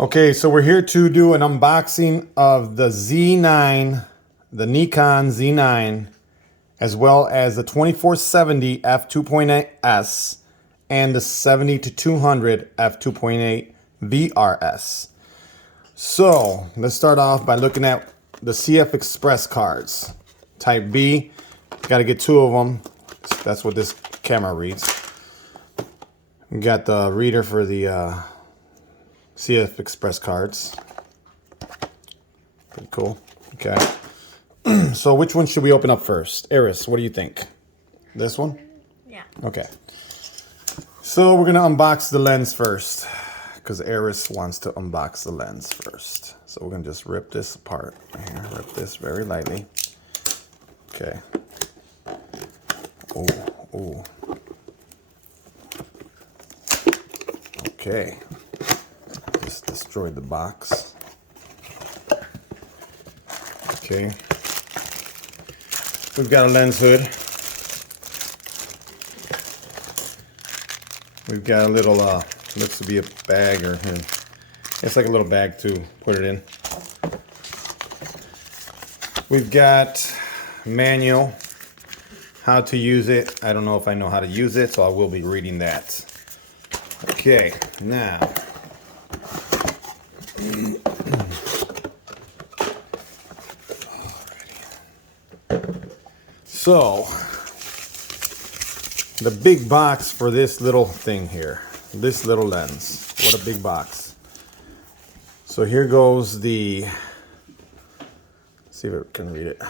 Okay, so we're here to do an unboxing of the Z9, the Nikon Z9, as well as the 2470 f2.8s and the 70-200 f2.8 VRS. So let's start off by looking at the CF Express cards. Type B, got to get two of them. That's what this camera reads. We got the reader for the CF Express cards. Pretty cool. Okay. So which one should we open up first? Eris, what do you think? This one? Yeah. Okay. So we're going to unbox the lens first, because Eris wants to unbox the lens first. So we're going to just rip this apart. Right here. Rip this very lightly. Okay. Oh, oh. Okay. Just destroyed the box. Okay. We've got a lens hood. We've got a little, looks to be a bag, or it's like a little bag to put it in. We've got manual, how to use it. I don't know if I know how to use it, so I will be reading that. Okay, now. So, the big box for this little thing here, this little lens. What a big box. So here goes the, let's see if I can read it.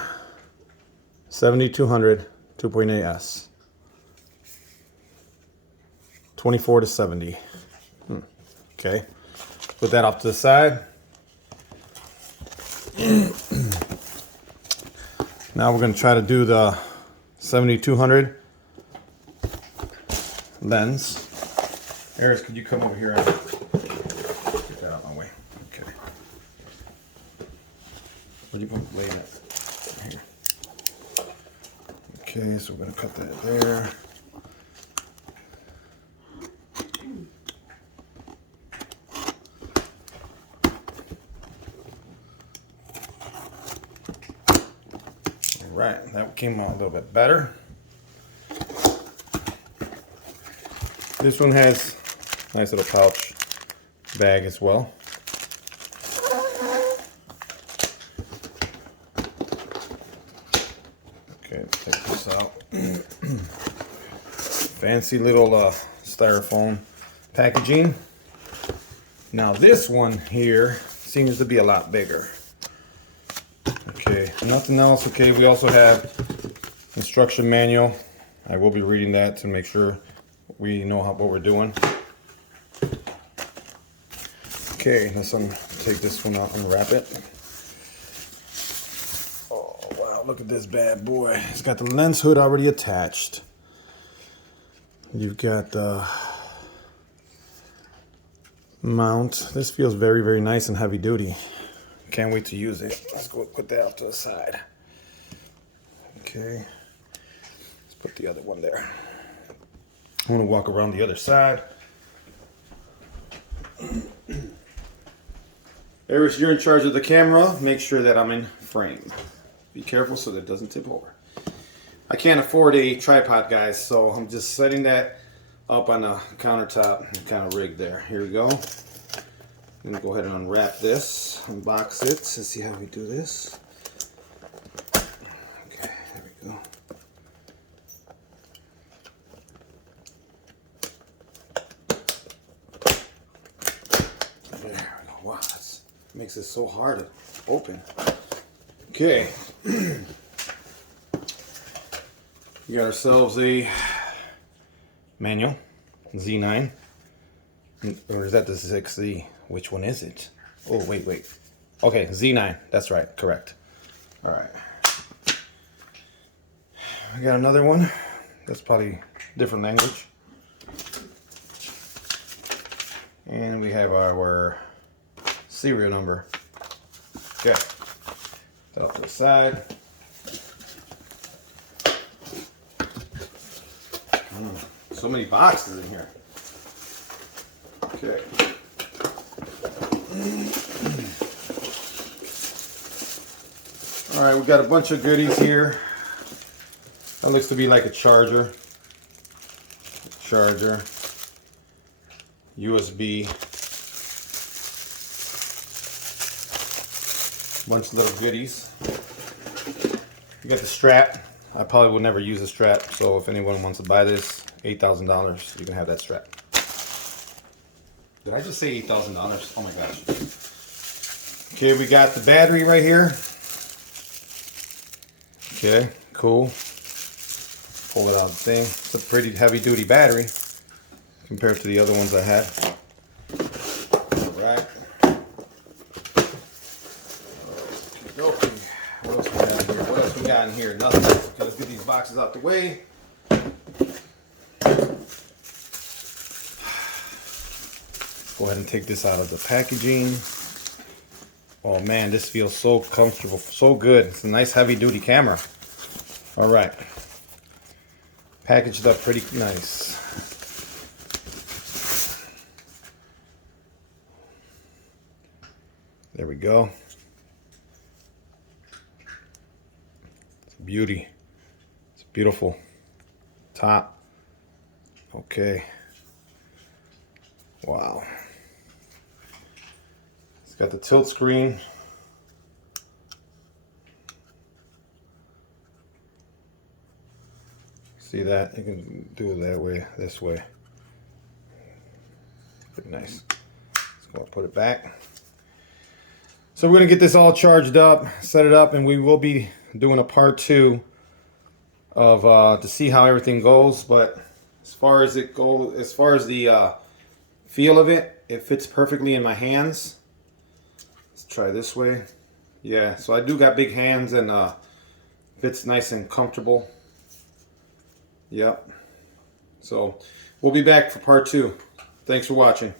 70-200 2.8s. 24-70. Okay. Put that off to the side. Now we're going to try to do the 70-200 lens. Eris, could you come over here and get that out of my way? Okay. Where do you want to lay that? Here. Okay, so we're going to cut that there. Right, that came out a little bit better. This one has a nice little pouch bag as well. Okay, take this out. Fancy little styrofoam packaging. Now this one here seems to be a lot bigger. Okay, nothing else. Okay, we also have instruction manual. I will be reading that to make sure we know what we're doing. Okay, let's take this one out and wrap it. Oh wow, look at this bad boy. It's got the lens hood already attached. You've got the mount. This feels very, very nice and heavy duty. Can't wait to use it. Let's go put that off to the side. Okay. Let's put the other one there. I want to walk around the other side. Eris, you're in charge of the camera. Make sure that I'm in frame. Be careful so that it doesn't tip over. I can't afford a tripod, guys, so I'm just setting that up on the countertop and kind of rigged there. Here we go. I'm going to go ahead and unwrap this, unbox it, to see how we do this. Okay, there we go. There we go. Wow, that makes it so hard to open. Okay. We got ourselves a manual, Z9. Or is that the 6Z? Which one is it? Oh, wait. Okay, Z9. That's right. Correct. All right. We got another one. That's probably different language. And we have our serial number. Okay. That off to the side. So many boxes in here. Okay. All right, we got a bunch of goodies here. That looks to be like a charger. USB. Bunch of little goodies. You got the strap. I probably will never use a strap, so if anyone wants to buy this, $8,000, you can have that strap. Did I just say $8,000? Oh my gosh. Okay, we got the battery right here. Okay, cool. Pull it out of the thing. It's a pretty heavy duty battery compared to the other ones I had. Alright. Okay. What else we got in here? What else we got in here? Nothing. Okay, let's get these boxes out the way. Go ahead and take this out of the packaging. Oh man, this feels so comfortable, so good. It's a nice heavy duty camera. All right. Packaged up pretty nice. There we go. It's a beauty. It's beautiful. Top. Okay. Wow. It's got the tilt screen. See that? You can do it that way, this way. Pretty nice. Let's go and put it back. So we're gonna get this all charged up, set it up, and we will be doing a part 2 of to see how everything goes. But as far as it goes, as far as the feel of it, it fits perfectly in my hands. Let's try this way. Yeah, so I do got big hands, and fits nice and comfortable. Yep. So we'll be back for part 2. Thanks for watching.